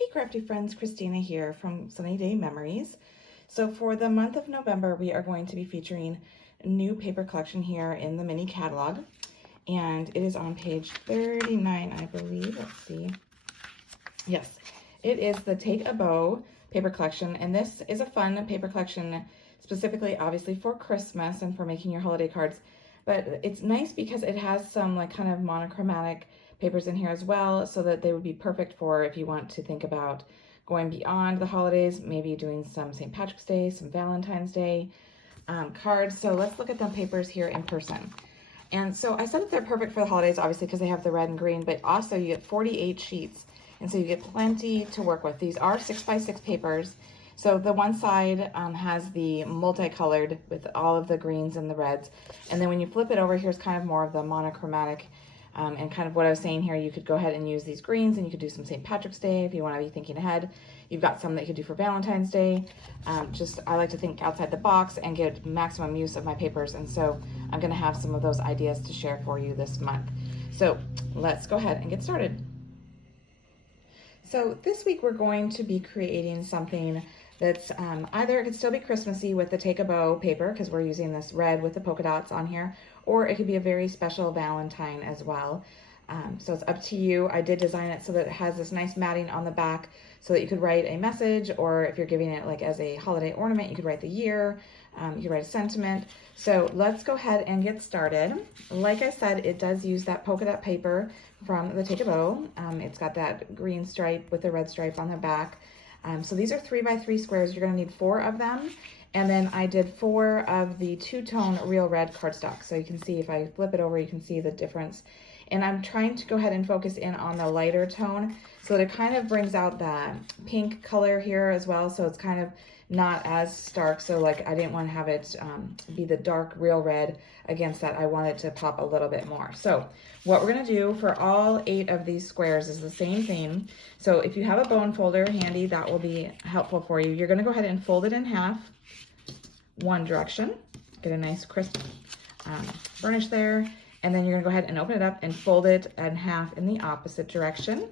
Hey crafty friends, Christina here from Sunny Day Memories. So for the month of November, we are going to be featuring a new paper collection here in the mini catalog. And it is on page 39, I believe. Let's see. Yes, it is the Take a Bow paper collection. And this is a fun paper collection, specifically obviously for Christmas and for making your holiday cards. But it's nice because it has some like kind of monochromatic papers in here as well, so that they would be perfect for if you want to think about going beyond the holidays, maybe doing some St. Patrick's Day, some Valentine's Day cards. So let's look at the papers here in person. And so I said that they're perfect for the holidays, obviously, because they have the red and green, but also you get 48 sheets. And so you get plenty to work with. These are 6x6 papers. So the one side has the multicolored with all of the greens and the reds. And then when you flip it over, here's kind of more of the monochromatic. And kind of what I was saying here, you could go ahead and use these greens, and you could do some St. Patrick's Day if you want to be thinking ahead. You've got some that you could do for Valentine's Day. I like to think outside the box and get maximum use of my papers. And so I'm going to have some of those ideas to share for you this month. So let's go ahead and get started. So this week we're going to be creating something that's either it could still be Christmassy with the Take a Bow paper, because we're using this red with the polka dots on here, or it could be a very special Valentine as well. So it's up to you. I did design it so that it has this nice matting on the back so that you could write a message, or if you're giving it like as a holiday ornament, you could write the year, you could write a sentiment. So let's go ahead and get started. Like I said, it does use that polka dot paper from the Take a Bow. It's got that green stripe with the red stripe on the back. So these are 3x3 squares. You're going to need 4 of them. And then I did 4 of the two-tone real red cardstock. So you can see if I flip it over, you can see the difference. And I'm trying to go ahead and focus in on the lighter tone so that it kind of brings out that pink color here as well. So it's kind of not as stark. So like I didn't want to have it be the dark real red against that. I wanted to pop a little bit more. So what we're going to do for all 8 of these squares is the same thing. So if you have a bone folder handy, that will be helpful for you. You're going to go ahead and fold it in half, one direction, get a nice crisp burnish there. And then you're going to go ahead and open it up and fold it in half in the opposite direction.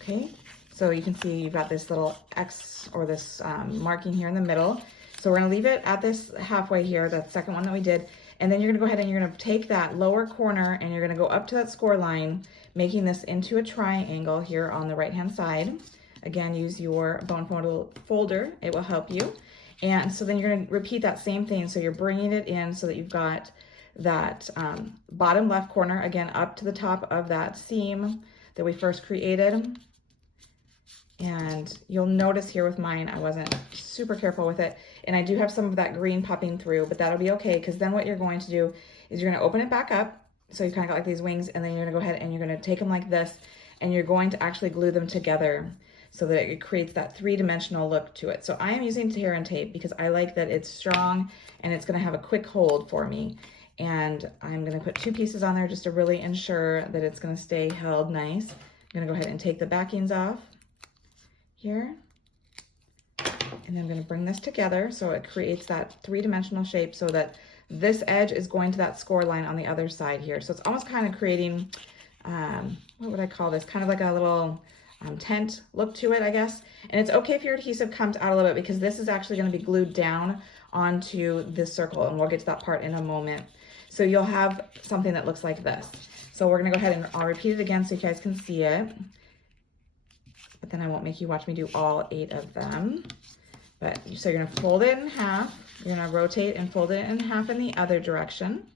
Okay, so you can see you've got this little X or this marking here in the middle. So we're going to leave it at this halfway here, that second one that we did. And then you're going to go ahead and you're going to take that lower corner and you're going to go up to that score line, making this into a triangle here on the right hand side. Again, use your bone folder, it will help you. And so then you're going to repeat that same thing. So you're bringing it in so that you've got that bottom left corner, again, up to the top of that seam that we first created. And you'll notice here with mine, I wasn't super careful with it. And I do have some of that green popping through, but that'll be okay, because then what you're going to do is you're going to open it back up. So you kind of got like these wings, and then you're going to go ahead and you're going to take them like this, and you're going to actually glue them together so that it creates that 3-dimensional look to it. So I am using tear and tape because I like that it's strong and it's going to have a quick hold for me. And I'm going to put 2 pieces on there just to really ensure that it's going to stay held nice. I'm going to go ahead and take the backings off here. And then I'm going to bring this together so it creates that 3-dimensional shape, so that this edge is going to that score line on the other side here. So it's almost kind of creating, what would I call this? Kind of like a little tent look to it, I guess. And it's okay if your adhesive comes out a little bit, because this is actually going to be glued down onto this circle, and we'll get to that part in a moment. So you'll have something that looks like this. So we're going to go ahead and I'll repeat it again so you guys can see it. But then I won't make you watch me do all 8 of them. But so you're going to fold it in half. You're going to rotate and fold it in half in the other direction.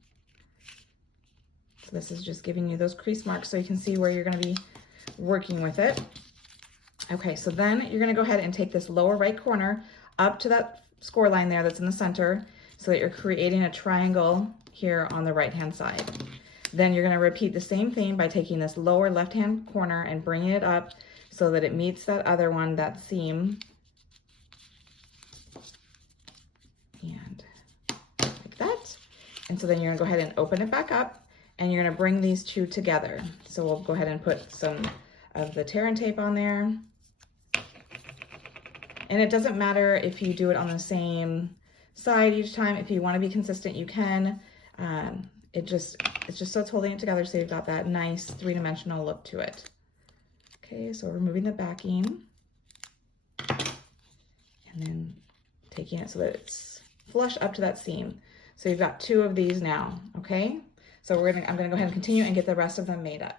So this is just giving you those crease marks so you can see where you're going to be working with it. Okay, so then you're going to go ahead and take this lower right corner up to that score line there that's in the center, so that you're creating a triangle here on the right hand side. Then you're going to repeat the same thing by taking this lower left hand corner and bringing it up so that it meets that other one, that seam. And like that. And so then you're going to go ahead and open it back up, and you're going to bring these 2 together. So we'll go ahead and put some of the tear and tape on there. And it doesn't matter if you do it on the same side each time. If you want to be consistent, you can. It's just so it's holding it together, so you've got that nice 3-dimensional look to it. Okay, so removing the backing and then taking it so that it's flush up to that seam. So you've got 2 of these now, okay? So I'm gonna go ahead and continue and get the rest of them made up.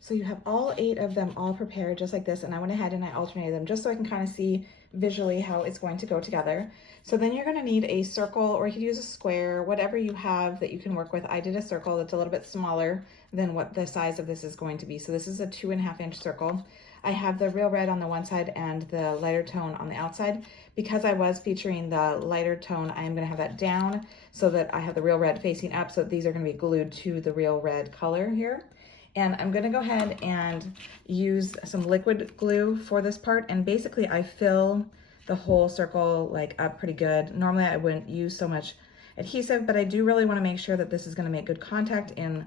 So you have all 8 of them all prepared just like this, and I went ahead and I alternated them just so I can kind of see visually how it's going to go together. So then you're gonna need a circle, or you could use a square, whatever you have that you can work with. I did a circle that's a little bit smaller than what the size of this is going to be. So this is a 2.5 inch circle. I have the real red on the one side and the lighter tone on the outside. Because I was featuring the lighter tone, I am gonna have that down so that I have the real red facing up, so these are gonna be glued to the real red color here. And I'm gonna go ahead and use some liquid glue for this part, and basically I fill the whole circle like up pretty good. Normally I wouldn't use so much adhesive, but I do really wanna make sure that this is gonna make good contact in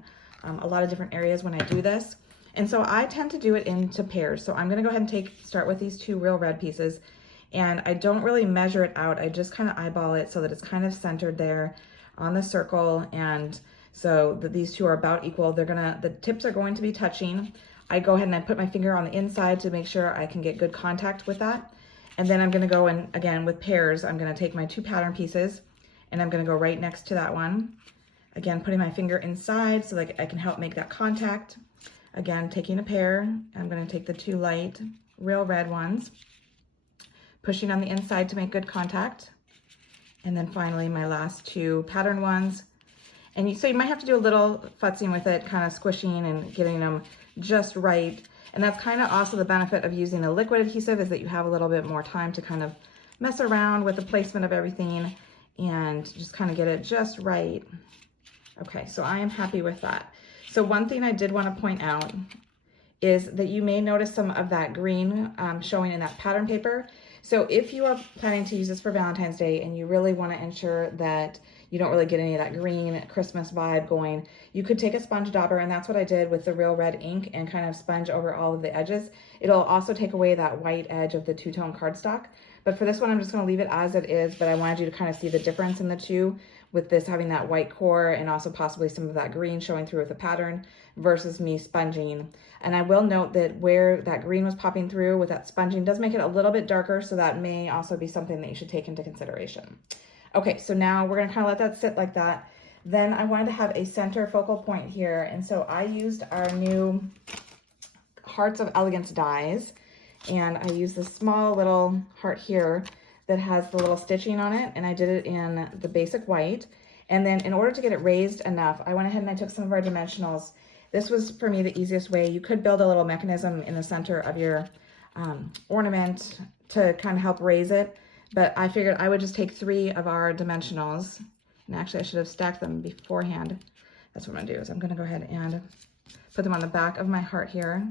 a lot of different areas when I do this. And so I tend to do it into pairs. So I'm gonna go ahead and start with these 2 real red pieces, and I don't really measure it out. I just kind of eyeball it so that it's kind of centered there on the circle, and so that these 2 are about equal. The tips are going to be touching. I go ahead and I put my finger on the inside to make sure I can get good contact with that. And then I'm gonna go in again with pairs. I'm gonna take my 2 pattern pieces and I'm gonna go right next to that one. Again, putting my finger inside so that I can help make that contact. Again, taking a pair, I'm gonna take the 2 light real red ones, pushing on the inside to make good contact. And then finally my last 2 pattern ones. And so you might have to do a little futzing with it, kind of squishing and getting them just right. And that's kind of also the benefit of using a liquid adhesive, is that you have a little bit more time to kind of mess around with the placement of everything and just kind of get it just right. Okay, so I am happy with that. So one thing I did want to point out is that you may notice some of that green showing in that pattern paper. So if you are planning to use this for Valentine's Day and you really want to ensure that you don't really get any of that green Christmas vibe going, you could take a sponge dauber, and that's what I did with the real red ink, and kind of sponge over all of the edges. It'll also take away that white edge of the 2-tone cardstock. But for this one, I'm just going to leave it as it is, but I wanted you to kind of see the difference in the 2, with this having that white core and also possibly some of that green showing through with the pattern versus me sponging. And I will note that where that green was popping through with that sponging does make it a little bit darker, so that may also be something that you should take into consideration. Okay, so now we're gonna kind of let that sit like that. Then I wanted to have a center focal point here, and so I used our new Hearts of Elegance dies, and I used this small little heart here that has the little stitching on it, and I did it in the basic white. And then in order to get it raised enough, I went ahead and I took some of our dimensionals. This was, for me, the easiest way. You could build a little mechanism in the center of your ornament to kind of help raise it, but I figured I would just take 3 of our dimensionals, and actually I should have stacked them beforehand. That's what I'm gonna do, is I'm gonna go ahead and put them on the back of my heart here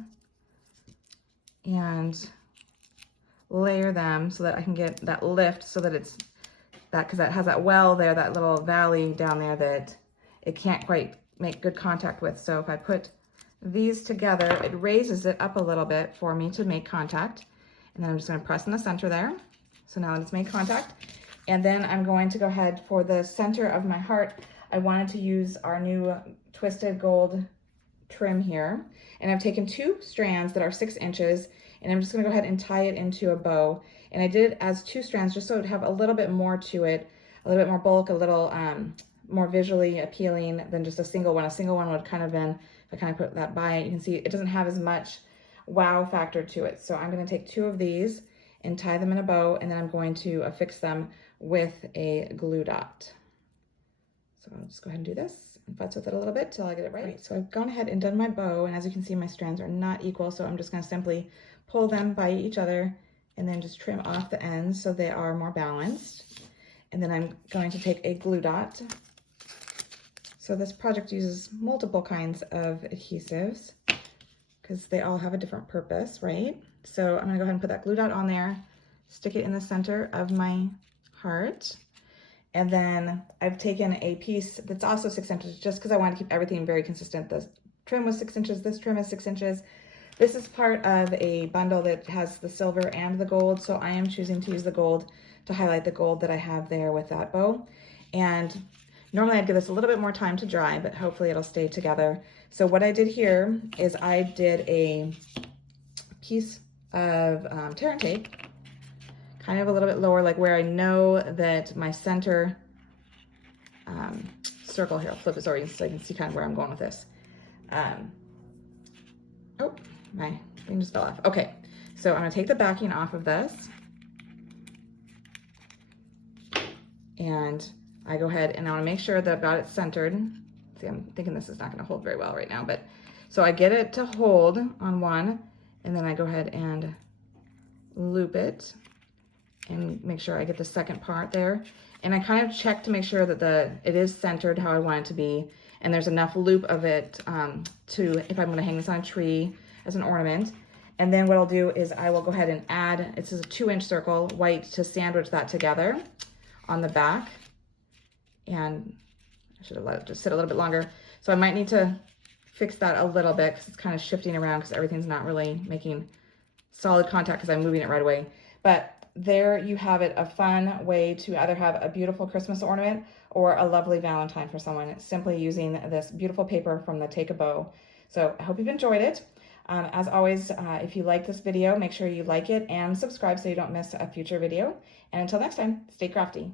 and layer them so that I can get that lift, so that it's that, because that has that well there, that little valley down there that it can't quite make good contact with. So if I put these together, it raises it up a little bit for me to make contact. And then I'm just going to press in the center there. So now it's made contact. And then I'm going to go ahead for the center of my heart. I wanted to use our new twisted gold trim here. And I've taken 2 strands that are 6 inches, and I'm just going to go ahead and tie it into a bow. And I did it as 2 strands just so it would have a little bit more to it, a little bit more bulk, a little more visually appealing than just a single one. A single one would kind of been, if I kind of put that by it, you can see it doesn't have as much wow factor to it. So I'm going to take 2 of these and tie them in a bow, and then I'm going to affix them with a glue dot. So I'll just go ahead and do this and futz with it a little bit till I get it right. So I've gone ahead and done my bow, and as you can see, my strands are not equal, so I'm just going to simply pull them by each other and then just trim off the ends so they are more balanced. And then I'm going to take a glue dot. So this project uses multiple kinds of adhesives because they all have a different purpose, right? So I'm gonna go ahead and put that glue dot on there, stick it in the center of my heart. And then I've taken a piece that's also 6 inches just because I want to keep everything very consistent. The trim was 6 inches, this trim is 6 inches. This is part of a bundle that has the silver and the gold, so I am choosing to use the gold to highlight the gold that I have there with that bow. And normally I'd give this a little bit more time to dry, but hopefully it'll stay together. So what I did here is I did a piece of tear and tape, kind of a little bit lower, like where I know that my center circle here. I'll flip this over so you can see kind of where I'm going with this. Oh, my thing just fell off. Okay, so I'm gonna take the backing off of this, and I go ahead and I wanna make sure that I've got it centered. See, I'm thinking this is not gonna hold very well right now, but so I get it to hold on one, and then I go ahead and loop it and make sure I get the second part there. And I kind of check to make sure that it is centered how I want it to be, and there's enough loop of it if I'm gonna hang this on a tree as an ornament. And then what I'll do is I will go ahead and add, this is a 2-inch circle, white, to sandwich that together on the back. And I should have let it just sit a little bit longer. So I might need to fix that a little bit because it's kind of shifting around because everything's not really making solid contact because I'm moving it right away. But there you have it, a fun way to either have a beautiful Christmas ornament or a lovely Valentine for someone, simply using this beautiful paper from the Take a Bow. So I hope you've enjoyed it. As always, if you like this video, make sure you like it and subscribe so you don't miss a future video. And until next time, stay crafty.